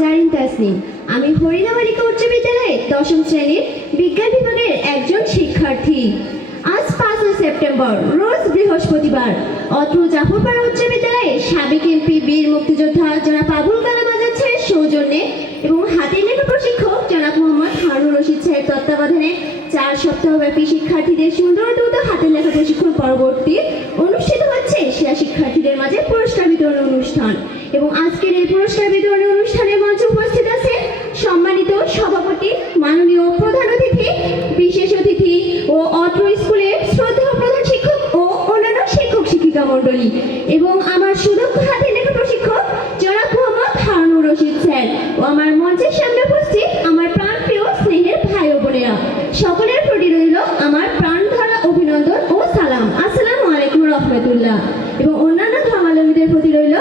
জারিন তাসনিম আমি হরিণাবালিকা উচ্চ বিদ্যালয়ে দশম শ্রেণির বিজ্ঞান বিভাগের একজন শিক্ষার্থী। আজ পাঁচই সেপ্টেম্বর, রোজ বৃহস্পতিবার। অত্র জাফরপাড়া উচ্চ বিদ্যালয়ে সাবেক এমপি, বীর মুক্তিযোদ্ধা জনাব আবুল কালাম আজাদের সৌজন্যে এবং হাতে নেমে প্রশিক্ষক জনাব মোহাম্মদ হারুন রশিদ সাহেব তত্ত্বাবধানে চার সপ্তাহব্যাপী শিক্ষার্থীদের সুন্দর দ্রুত হাতের লেখা প্রশিক্ষণ পরবর্তী অনুষ্ঠিত হচ্ছে সেরা শিক্ষার্থীদের মাঝে পুরস্কার বিতরণ অনুষ্ঠান। এবং আজকের এই পুরস্কার বিতরণ অতিথি ও অত্র স্কুলের শ্রদ্ধা প্রধান শিক্ষক ও অন্যান্য শিক্ষক শিক্ষিকা মণ্ডলী এবং আমার সুদক্ষ হাতে লেখা প্রশিক্ষক জনাব মোহাম্মদ হারুনুর রশিদ স্যার ও আমার মঞ্চের সামনে উপস্থিত আমার প্রাণপ্রিয় স্নেহের ভাই ও বোনেরা। সকলের প্রতি রইল আমার প্রাণধারা অভিনন্দন ও সালাম। আসসালামু আলাইকুম রহমতুল্লাহ। এবং অন্যান্য ধর্মালম্বীদের প্রতি রইল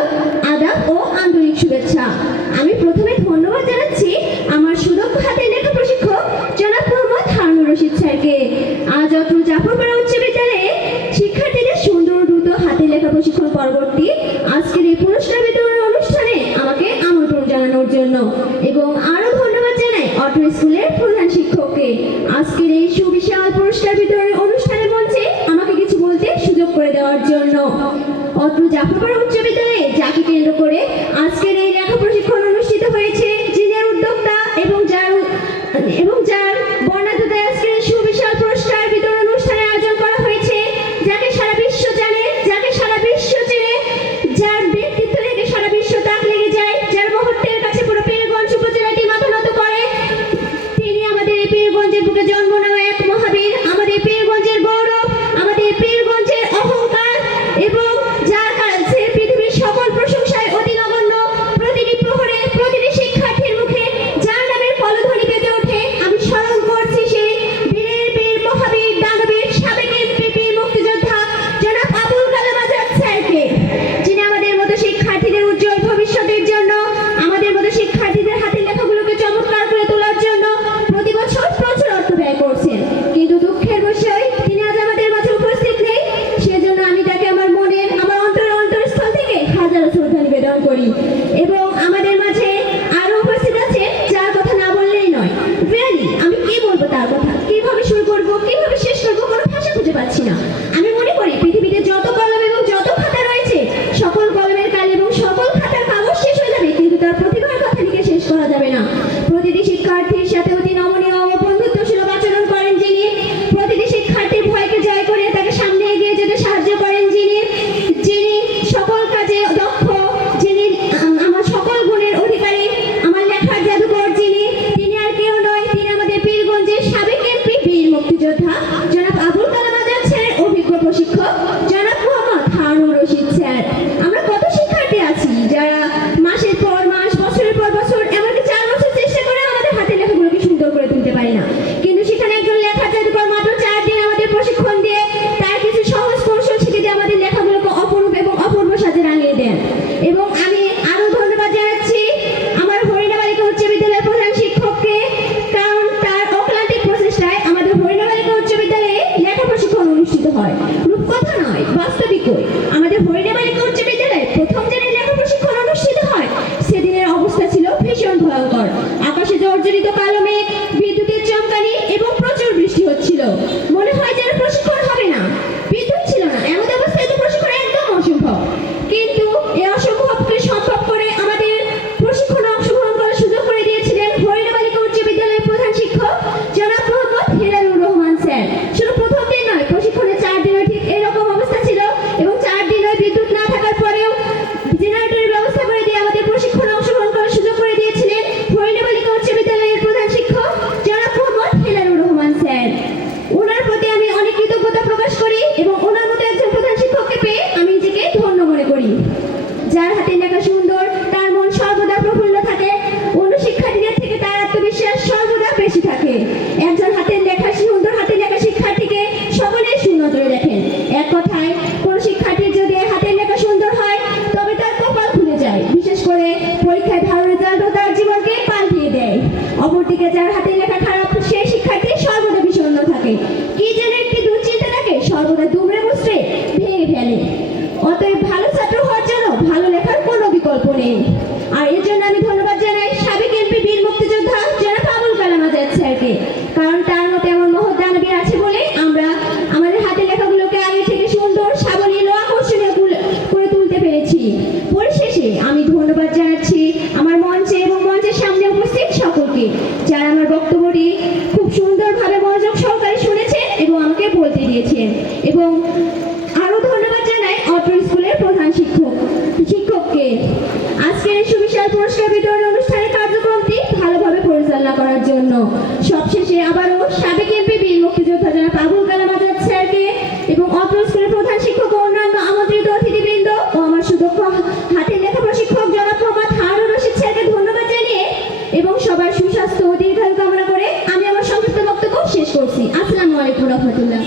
আদাব ও আন্তরিক শুভেচ্ছা। আমি লেখা প্রশিক্ষণ পরবর্তী আজকের এই পুরস্কার বিতরণ অনুষ্ঠানে আমাকে আমন্ত্রণ জানানোর জন্য এবং আরও ধন্যবাদ জানাই অটো স্কুলের প্রধান শিক্ষককে। আজকের এই সুবিশাল পুরস্কার বিতরণ অনুষ্ঠানে মঞ্চে আমাকে কিছু বলতে সুযোগ করে দেওয়ার জন্য। অত্র জাফরপাড়া উচ্চ বিদ্যালয়ে যাকে কেন্দ্র করে আজকের এই কথা নয় আমাদের হরিণে বাড়ি করছে কোঠায় কোনো শিক্ষার্থীর যদি হাতের লেখা সুন্দর হয়, তবে তার কপাল খুলে যায়। বিশেষ করে পরীক্ষায় ভালো তার জীবনকে পাল্টিয়ে দেয়। অপরদিকে যার হাতের লেখা খারাপ সেই শিক্ষার্থী সর্বদা বিষণ্ণ থাকে। পেয়েছেন এবং আরও ধন্যবাদ জানাই অটো স্কুলের প্রধান শিক্ষক শিক্ষককে। আজকের সুবিশাল পুরস্কার বিতরণ অনুষ্ঠানের কার্যক্রমটি ভালোভাবে পরিচালনা করার জন্য। সবশেষে আবারও সাবেক এমপি, বীর মুক্তিযোদ্ধা জনাব আবুল কালাম আজাদ স্যারকে এবং অটো স্কুলের প্রধান শিক্ষক ও অন্যান্য আমন্ত্রিত অতিথিবৃন্দ ও আমার সুদক্ষ হাতের লেখা প্রশিক্ষক জনাব মোহাম্মদ হারুন রশিদ স্যারকে ধন্যবাদ জানিয়ে এবং সবার সুস্বাস্থ্য ও দীর্ঘায়ু কামনা করে আমি আমার সংক্ষিপ্ত বক্তব্য শেষ করছি। আসসালামু আলাইকুম রহমতুল্লাহ।